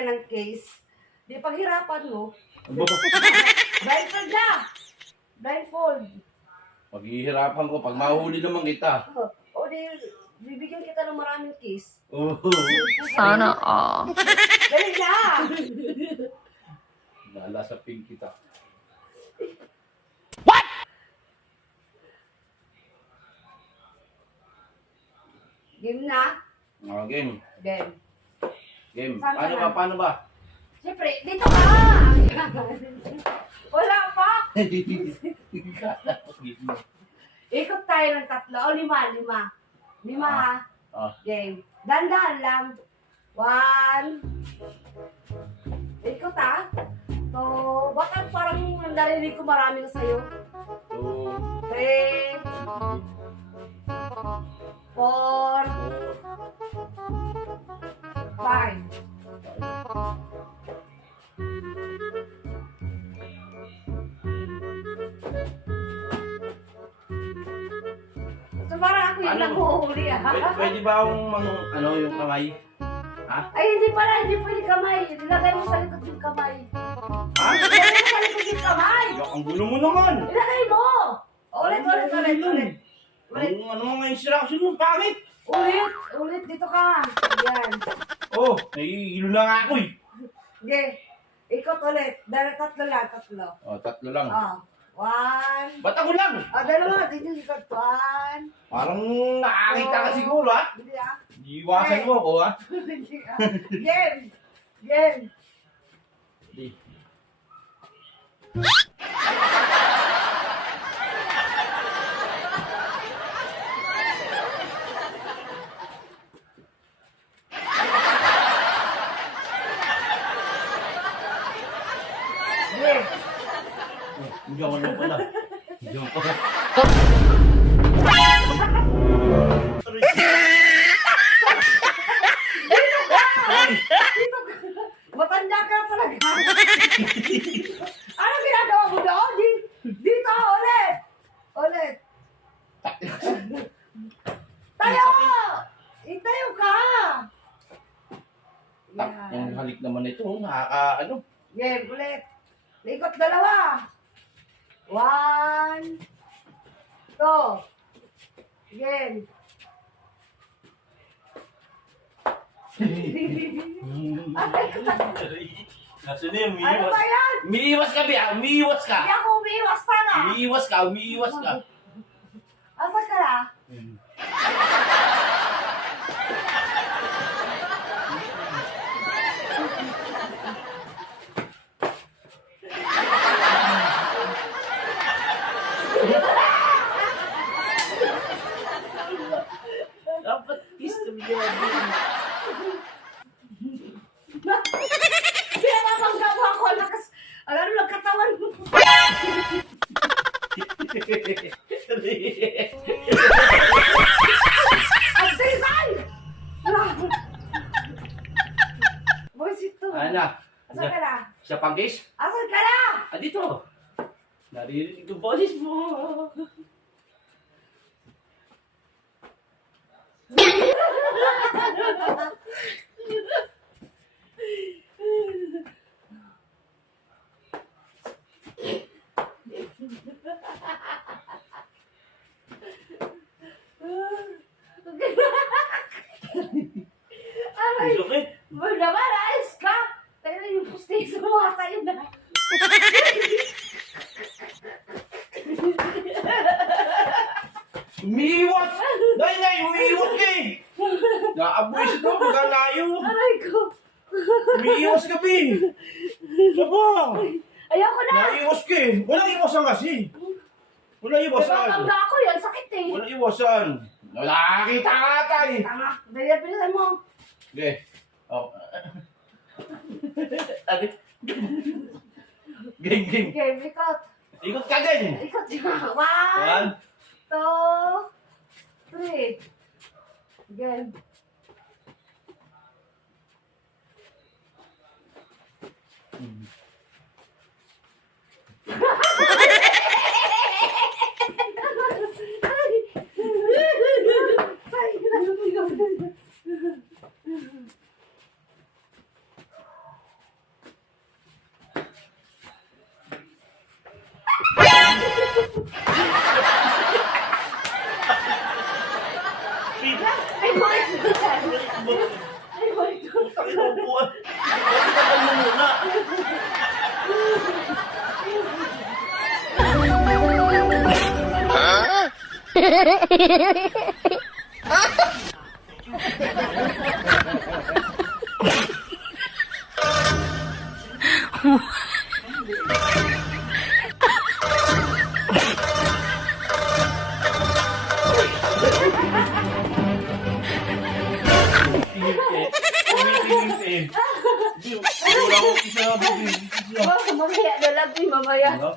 kanya ng case. Di paghirapan mo. Blindfold na! Blindfold. Paghihirapan ko, pag mahuli naman kita. O di, bibigyan kita ng maraming case. Sana all. Dali na! Lalasapin kita. Game na? Game. Game. Game. Saan ka na? Paano ba? Siyempre, dito ka! Wala pa! Ikot tayo ng 3. O, 5. 5 ha? Game. Dandahan lang. 1. Ikot ha? So, bakit parang narinig ko marami na sa'yo? 3. 4. 5. So, parang ako yung nakuhuli Pwede ba akong yung kamay? Ay, hindi pala, hindi pwede kamay. Ilagay mo sa likod yung kamay. Ha? Ilagay mo sa likod yung kamay. Ang gulo mo naman. Ilagay mo. Ulit. Ano mga instruction mo? Pangit. Ulit, dito ka. Yan. Nahihilo lang ako eh. Okay. Ikot ulit. Dahil 3 lang. 3 lang. 1. Ba't ako lang? 2. Dito ikot. 1. Parang nakakita ka siguro ha? Hindi Iwasan mo ako ha? Game. Hindi. Hindi ako lang pala. Hindi ako pala. Matanda ka na talaga. Ano ginagawa mo doon? Dito, ulit. Tayo! Itayo ka! Yung halik naman ito, Game, ulit. Ikot 2. 1. 2. Game. Nasaan na yun? Ano ba yan? Umiiwas ka, Bea! Umiiwas ka! Hindi ako umiiwas pa na. Umiiwas ka! Asan ka na? Dapat kiss to be given. Pinabangga mo ako. Alam mo, katawan mo. Ang sisay! Boysit to. Ano? Asan ka na? Sa pang-kiss? Asan ka na? Dito! Naririnig yung boses mo! Aray! Sakit! Well, naman, ayos ka! Tayo na yung pustiso mo, tayo na. Umiiwas! Nay! Umiiwas ka eh! Naabuisit mo, magkalayo! Aray ko! Umiiwas ka, Bea! Saba! Ayoko na! Naiiwas ka eh! Walang iwasan kasi! Walang iwasan! Pinabangga ako yan, sakit eh. Walang iwasan! Nakakita ka ata eh! Tanga, dahil bilisan mo. Okay. Game. Okay, ikot. Ikot ka din! Ikot siya. 1, 1, 2, 3. Game. Tumitingin eh. Hindi, wala ko isa na bibig. Oh, mamaya na lang, mamaya. Ano?